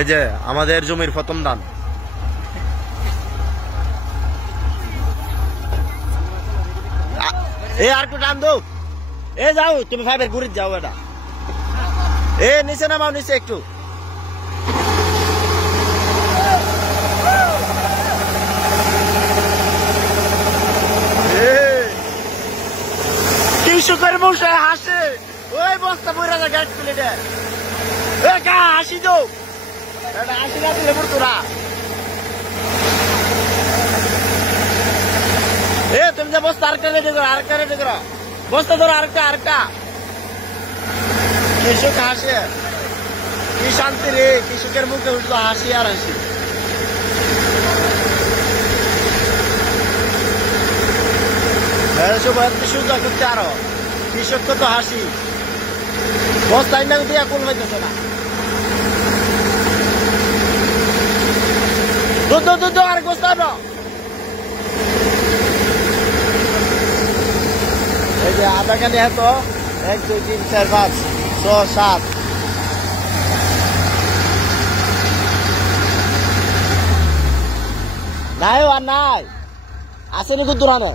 এই যে আমাদের জমির প্রথম ধান। এ আর একটু টান দো। এ যাও তুমি ফাইভের ঘুরে যাও। এটা এ নিচে নামাও, নিচে একটু। কৃষকের মুখে হাসে, ওই বস্তা বইরা যা গ্যাস প্লেটে হাসি দো। এটা হাসি না দিলে তোরা তুমি যে বস্তা আরেকটা রেডি করো, আরেকটা রেডি করো, বস্তা ধরো আরেকটা। কৃষক হাসে, কি শান্তি রে, কৃষকের মুখে উঠলো হাসি আর হাসি। সুন্দর করছে আরো, কৃষক তো হাসি। বস্তা ইন্ডা দিয়া কোন হইতেছে না। দুধ আর বস্তা না। এই যে আধা কানি এত 1 2 3 4 5 6 7 নাই আর নাই আসেনি খুব দূরানে।